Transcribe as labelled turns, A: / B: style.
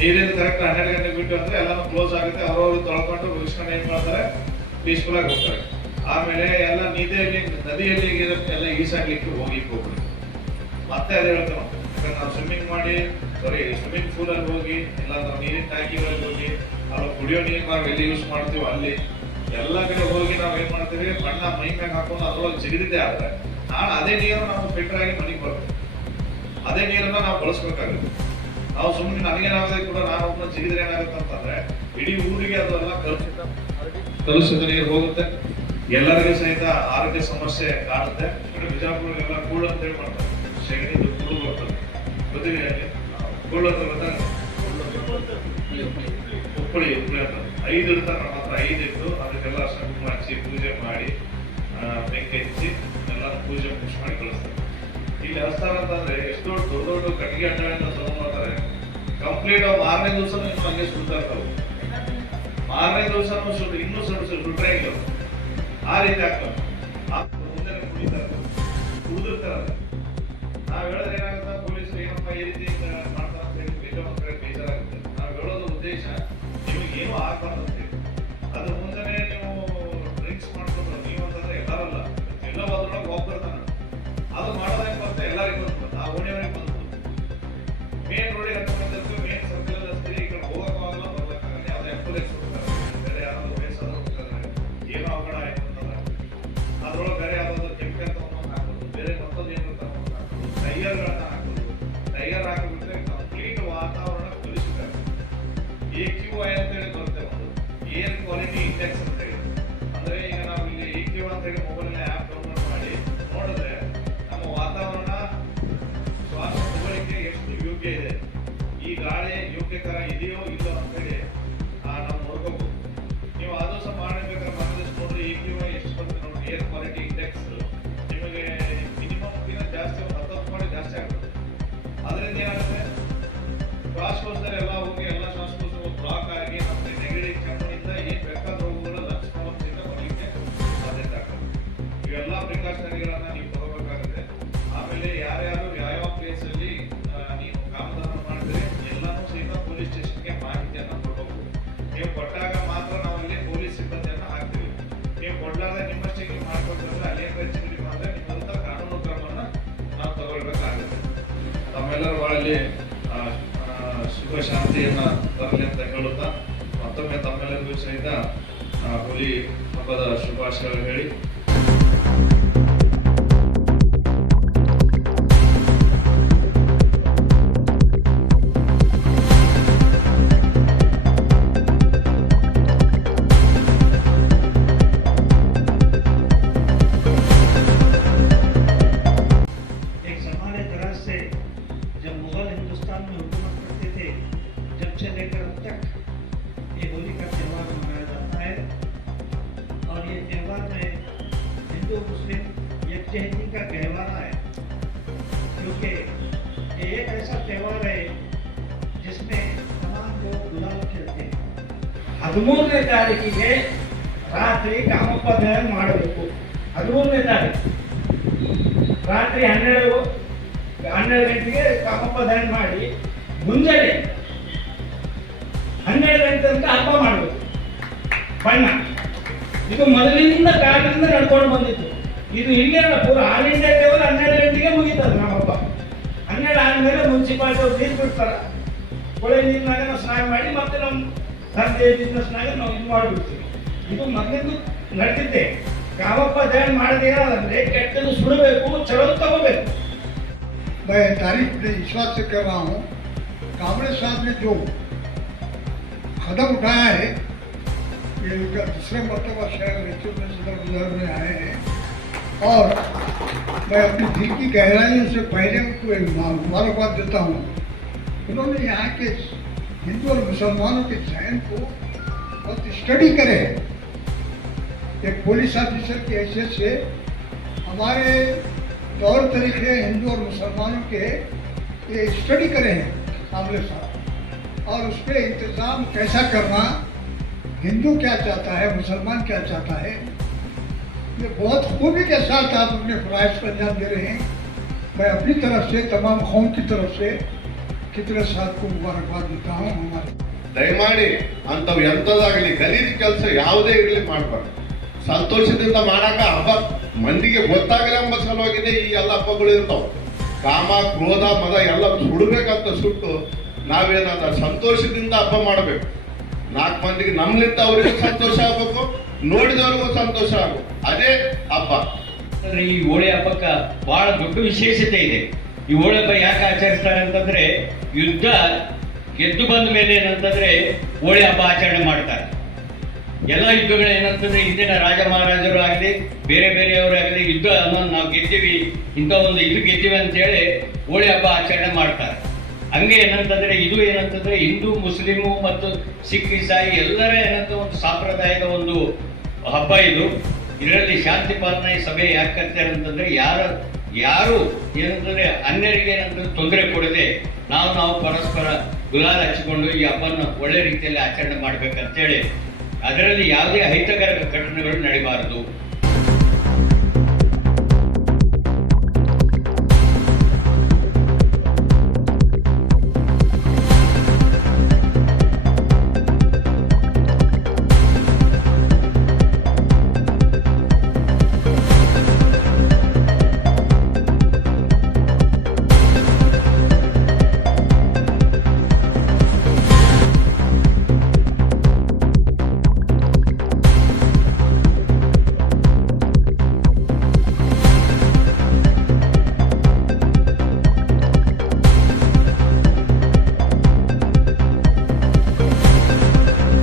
A: ನೀರಿನ ಕರೆಕ್ಟ್ ಹನ್ನೆರಡು ಗಂಟೆಗೆ ಬಿಟ್ಟು ಅಂದ್ರೆ ಎಲ್ಲಾನು ಕ್ಲೋಸ್ ಆಗುತ್ತೆ. ಅವ್ರವ್ರು ತೊಳ್ಕೊಂಡು ಮುಗಿಸ್ಕೊಂಡು ಏನ್ ಮಾಡ್ತಾರೆ? ಪೀಸ್ಫುಲ್ ಆಗಿ ಹೋಗ್ತಾರೆ. ಆಮೇಲೆ ಎಲ್ಲ ನಿಧಿಯಲ್ಲಿ ನದಿಯಲ್ಲಿ ಎಲ್ಲ ಈಸಾಗ್ಲಿಕ್ಕೆ ಹೋಗಿ ಹೋಗ್ಬಿಡಿ. ಮತ್ತೆ ಅದೇ ಹೇಳ್ತಾರೆ ನಾವು. ಸ್ವಿಮ್ಮಿಂಗ್ ಮಾಡಿ ಸಾರಿ ಸ್ವಿಮ್ಮಿಂಗ್ ಪೂಲಲ್ಲಿ ಹೋಗಿ, ಇಲ್ಲ ನಾವು ನೀರಿನ ಟ್ಯಾಂಕಿಗಳಲ್ಲಿ ಹೋಗಿ ನಾವು ಕುಡಿಯೋ ನೀರು ನಾವು ಎಲ್ಲಿ ಯೂಸ್ ಮಾಡ್ತೀವಿ ಅಲ್ಲಿ. ಎಲ್ಲ ಕಡೆ ಹೋಗಿ ನಾವು ಏನು ಮಾಡ್ತೀವಿ? ಬಣ್ಣ ಮೈ ಮ್ಯಾಗ ಹಾಕೊಂಡು ಅದ್ರೊಳಗೆ ಜಿಗಿದಿದ್ದೆ ಆದರೆ ನಾಳೆ ಅದೇ ನೀರು ನಾವು ಫಿಲ್ಟರ್ ಆಗಿ ಮನೆಗೆ ಬರ್ತೇವೆ. ಅದೇ ನೀರನ್ನ ನಾವು ಬಳಸ್ಬೇಕಾಗುತ್ತೆ. ನಾವು ಸುಮ್ಮನೆ ನನಗೇನಾಗದೆ ಕೂಡ ನಾನು ಒಬ್ಬನ ಜಿಗಿದ್ರೆ ಏನಾಗುತ್ತೆ ಅಂತಂದ್ರೆ, ಇಡೀ ಊರಿಗೆ ಅದೆಲ್ಲ ಕಲುಷಿತ ಕಲುಷಿತ ನೀರು ಹೋಗುತ್ತೆ. ಎಲ್ಲರಿಗೂ ಸಹಿತ ಆರೋಗ್ಯ ಸಮಸ್ಯೆ ಕಾಡುತ್ತೆ. ಬಿಜಾಪುರ ಎಲ್ಲ ಬಿಜಾಪುರಗೆಲ್ಲ ಕೂಳು ಅಂತ ಹೇಳಿ ಮಾಡ್ತಾರೆ ಸೆಗಣಿದು ಕೂಳು ಬರ್ತದೆ. ಮದುವೆಯಲ್ಲಿ ಕೂಳು ಅಂತ ಗೊತ್ತಾ ಉಪ್ಪಳಿ ಉಪ್ಪಳಿ ಅಂತ. ಐದು ಇಡ್ತಾರೆ ನಮ್ಮ ಹತ್ರ, ಐದು ಇಟ್ಟು ಅದಕ್ಕೆಲ್ಲ ಸಂಗಮ ಮಾಡಿಸಿ ಪೂಜೆ ಮಾಡಿ ಬೆಂಕಿ ಹಚ್ಚಿ ಎಲ್ಲ ಪೂಜೆ ಮುಗಿಸ್ ಮಾಡಿ ಕಳಿಸ್ತಾರೆ. ಇಲ್ಲಿ ಹಚ್ತಾರ ಅಂತಂದ್ರೆ ಎಷ್ಟು ದೊಡ್ಡ ದೊಡ್ಡ ಕಟ್ಟಿಗೆ ಅಡ್ಡಗಳಿಂದ ಮಾಡ್ತಾರೆ ಕಂಪ್ಲೀಟ್ ಮಾರನೇ ದಿವಸ ಇನ್ನು ಹಂಗೆ ಸುಡ್ತಾ ಇರ್ತಾವೆ. ಮಾರನೇ ದಿವಸ ಸುಡ್ ಇನ್ನೂ ಸ್ವಲ್ಪ ಸುಟ್ರೆ ಇಲ್ಲ ಆ ರೀತಿ ಆಗ್ತವೆ. ಮುಂದೆ ಕುಡಿತಾರೆ ಕುಡಿದಿರ್ತಾರೆ ನಾವು ಹೇಳಿದ್ರೆ ಏನಾಗುತ್ತೆ? ಪೊಲೀಸರು ಏನಪ್ಪ ಈ ರೀತಿ ಮಾಡ್ತಾರೆ ಅಂತ ಹೇಳಿ ಬೇಜಾರು ಬೇಜಾರಾಗುತ್ತೆ. ನಾವು ಹೇಳೋದು ಉದ್ದೇಶ, ನಿಮಗೆ ಏನೂ ಆಗ್ಬಾರ್ದು ಅಂತ ಅದು ಮುಂದೆ ನೀವು ಡ್ರಿಂಕ್ಸ್ ಮಾಡ್ಕೊಂಡು ನೀವು ಅಂತಂದ್ರೆ ಎಲ್ಲರಲ್ಲ ಎಲ್ಲ ಬದಲಾಗ ಹೋಗ್ಬಿಡ್ತಾನೆ ಏರ್ ಕ್ವಾಲಿಟಿ ಇಂಡೆಕ್ಸ್ ಅಂತ ಹೇಳಿ ಅಂದ್ರೆ ಈಗ ನಾವು ಇಲ್ಲಿ ಎ ಕ್ಯೂ ಅಂತ ಹೇಳಿ ಮೊಬೈಲ್ ಆ್ಯಪ್ ಡೌನ್ಲೋಡ್ ಮಾಡಿ ನೋಡಿದ್ರೆ ನಮ್ಮ ವಾತಾವರಣ, ಶ್ವಾಸ ತಗೊಳ್ಳಿಕ್ಕೆ ಎಷ್ಟು ಯೋಗ್ಯ ಇದೆ. ಈ ಗಾಳಿ ಯೋಗ್ಯಕರ ಇದೆಯೋ ಇಲ್ಲೋ ಕೊಟ್ಟಾಗ ಮಾತ್ರ ನಾವು ಅಲ್ಲಿ ಪೊಲೀಸ್ ಸಿಬ್ಬಂದಿಯನ್ನ ಹಾಕ್ತೀವಿ. ನೀವು ಕೊಡ್ಲಾರ್ದೆ ನಿಮ್ಮಷ್ಟಕ್ಕೆ ಮಾಡ್ಕೊಂಡ್ರೆ ಅಲ್ಲಿ ಹೆಚ್ಚು ಮಾಡಿದ್ರೆ ನಿಮ್ಮ ವಿರುದ್ಧ ಕಾನೂನು ಕ್ರಮವನ್ನು ನಾವು ತಗೊಳ್ಬೇಕಾಗುತ್ತೆ. ತಮ್ಮೆಲ್ಲರ ಒಳಗೆ ಸುಖ ಶಾಂತಿಯನ್ನ ತರಲಿ ಅಂತ ಹೇಳುತ್ತಾ ಮತ್ತೊಮ್ಮೆ ತಮ್ಮೆಲ್ಲರಿಗೂ ಸಹಿತ ಹೋಲಿ ಹಬ್ಬದ ಶುಭಾಶಯಗಳು ಹೇಳಿ.
B: मुस्लिम यकजहती का गहवारा है क्योंकि ये एक ऐसा त्यौहार है जिसमें तमाम लोग गुलाल खेलते हैं
C: ಹದಿಮೂರನೇ ತಾರೀಕಿಗೆ ರಾತ್ರಿ ಕಾಮೋಪಾಧ್ಯಾಯ ಮಾಡಬೇಕು ಹದಿಮೂರನೇ ತಾರೀಕು ರಾತ್ರಿ ಹನ್ನೆರಡು ಹನ್ನೆರಡು ಗಂಟೆಗೆ ಕಾಮೋಪಾಧ್ಯಾಯ ಮಾಡಿ ಮುಂಜಾನೆ ಹನ್ನೆರಡು ಗಂಟೆ ತನಕ ಹಬ್ಬ ಮಾಡಬೇಕು ಬಣ್ಣ ಇದು ಮೊದಲಿನಿಂದ ಕಾಲದಿಂದ ನಡ್ಕೊಂಡು ಬಂದಿತ್ತು ಇದು ಇಲ್ಲೇನ ಪೂರ ಆಲ್ ಇಂಡಿಯಾ ಲೆವೆಲ್ ಹನ್ನೆರಡು ಗಂಟೆಗೆ ಮುಗೀತದೆ ನಮ್ಮ ಹಬ್ಬ ಹನ್ನೆರಡು ಆದ್ಮೇಲೆ ಮುನ್ಸಿಪಾಲಿಟಿ ಅವ್ರು ನೀರು ಬಿಡ್ತಾರ ಹೊಳೆ ನೀರಿನಾಗ ನಾವು ಸ್ನಾನ ಮಾಡಿ ಮತ್ತೆ ನಮ್ಮ ತಂದೆ ಬಿಸ್ನೆಸ್ನಾಗ ನಾವು ಇದು ಮಾಡಿಬಿಡ್ತೀವಿ ಇದು ಮೊದಲಿಂದ ನಡೆದಿದ್ದೆ ಕಾಮಪ್ಪ ಧ್ಯಾನ ಮಾಡದೆ ಏನಾದಂದ್ರೆ ಕೆಟ್ಟದ್ದು ಸುಡಬೇಕು ಚಲೋ ತಗೋಬೇಕು
D: मैं तारीफ में विश्वास से कर रहा हूँ कांग्रेस साहब ने जो कदम उठाया है ये उनका दूसरे मरतबा शहर रेचुर में सदर बाजार में आए हैं और मैं अपनी दिल की गहराइयों से पहले उनको मुबारकबाद देता हूँ। उन्होंने यहाँ के हिंदू और मुसलमानों के जहन को बहुत स्टडी करे एक पुलिस ऑफिसर की हैसियत से हमारे तौर तरीके हिंदू और मुसलमानों के ये स्टडी करे हैं आमले साहब। और उस पर इंतज़ाम कैसा करना, हिंदू क्या चाहता है, मुसलमान क्या चाहता है ये बहुत खूबी के साथ आप अपने फ़राइज को अंजाम दे रहे हैं मैं अपनी तरफ से तमाम कौम की तरफ से कितने साथ को मुबारकबाद देता हूँ हमारे
E: ದಯಮಾಡಿ ಅಂಥವು ಎಂಥದಾಗಲಿ ಗಲೀಜು ಕೆಲಸ ಯಾವುದೇ ಇರಲಿ ಮಾಡಬಾರ್ದು ಸಂತೋಷದಿಂದ ಮಾಡಾಕ ಹಬ್ಬ ಮಂದಿಗೆ ಗೊತ್ತಾಗಲಿ ಎಂಬ ಸಲುವಾಗಿನೇ ಈ ಎಲ್ಲ ಹಬ್ಬಗಳು ಇರ್ತಾವ ಕಾಮ ಕ್ರೋಧ ಮದ ಎಲ್ಲ ಸುಡಬೇಕಂತ ಸುಟ್ಟು ನಾವೇನಾದ ಸಂತೋಷದಿಂದ ಹಬ್ಬ ಮಾಡಬೇಕು ನಾಲ್ಕು ಮಂದಿಗೆ ನಮ್ಲಿಂದ ಅವರಿಗೂ ಸಂತೋಷ ಆಗ್ಬೇಕು, ನೋಡಿದವ್ರಿಗೂ ಸಂತೋಷ ಆಗ್ಬೇಕು. ಅದೇ ಹಬ್ಬ.
F: ಈ ಹೋಳಿ ಹಬ್ಬಕ್ಕ ಬಹಳ ದೊಡ್ಡ ವಿಶೇಷತೆ ಇದೆ. ಈ ಹೋಳಿ ಹಬ್ಬ ಯಾಕೆ ಆಚರಿಸ್ತಾರೆ ಅಂತಂದ್ರೆ, ಯುದ್ಧ ಗೆದ್ದು ಬಂದ ಮೇಲೆ ಏನಂತಂದ್ರೆ, ಹೋಳಿ ಹಬ್ಬ ಆಚರಣೆ ಮಾಡ್ತಾರೆ. ಎಲ್ಲ ಯುದ್ಧಗಳು ಏನಂತಂದ್ರೆ ಹಿಂದಿನ ರಾಜ ಮಹಾರಾಜರು ಆಗಲಿ, ಬೇರೆ ಬೇರೆಯವರಾಗಲಿ ಯುದ್ಧ ಅನ್ನೋದು ನಾವು ಗೆದ್ದೀವಿ, ಇಂಥ ಒಂದು ಇದು ಗೆದ್ದೀವಿ ಅಂತೇಳಿ ಹೋಳಿ ಹಬ್ಬ ಆಚರಣೆ ಮಾಡ್ತಾರೆ. ಹಂಗೆ ಏನಂತಂದ್ರೆ, ಇದು ಏನಂತಂದ್ರೆ, ಹಿಂದೂ, ಮುಸ್ಲಿಮು ಮತ್ತು ಸಿಖ್, ಇಸಾಯಿ ಎಲ್ಲರ ಏನಂತ ಒಂದು ಸಾಂಪ್ರದಾಯದ ಒಂದು ಹಬ್ಬ ಇದು. ಇದರಲ್ಲಿ ಶಾಂತಿ ಪಾಲನೆ ಸಭೆ ಯಾಕೆ ಕರ್ತಾರೆ ಅಂತಂದ್ರೆ, ಯಾರು ಯಾರು ಏನಂತಂದ್ರೆ, ಅನ್ಯರಿಗೆ ಏನಂತಂದ್ರೆ ತೊಂದರೆ ಕೊಡದೆ ನಾವು ನಾವು ಪರಸ್ಪರ ಗುಲಾಲ್ ಹಚ್ಚಿಕೊಂಡು ಈ ಹಬ್ಬನ ಒಳ್ಳೆ ರೀತಿಯಲ್ಲಿ ಆಚರಣೆ ಮಾಡ್ಬೇಕಂತೇಳಿ. ಅದರಲ್ಲಿ ಯಾವುದೇ ಅಹಿತಕರ ಘಟನೆಗಳು ನಡೀಬಾರದು.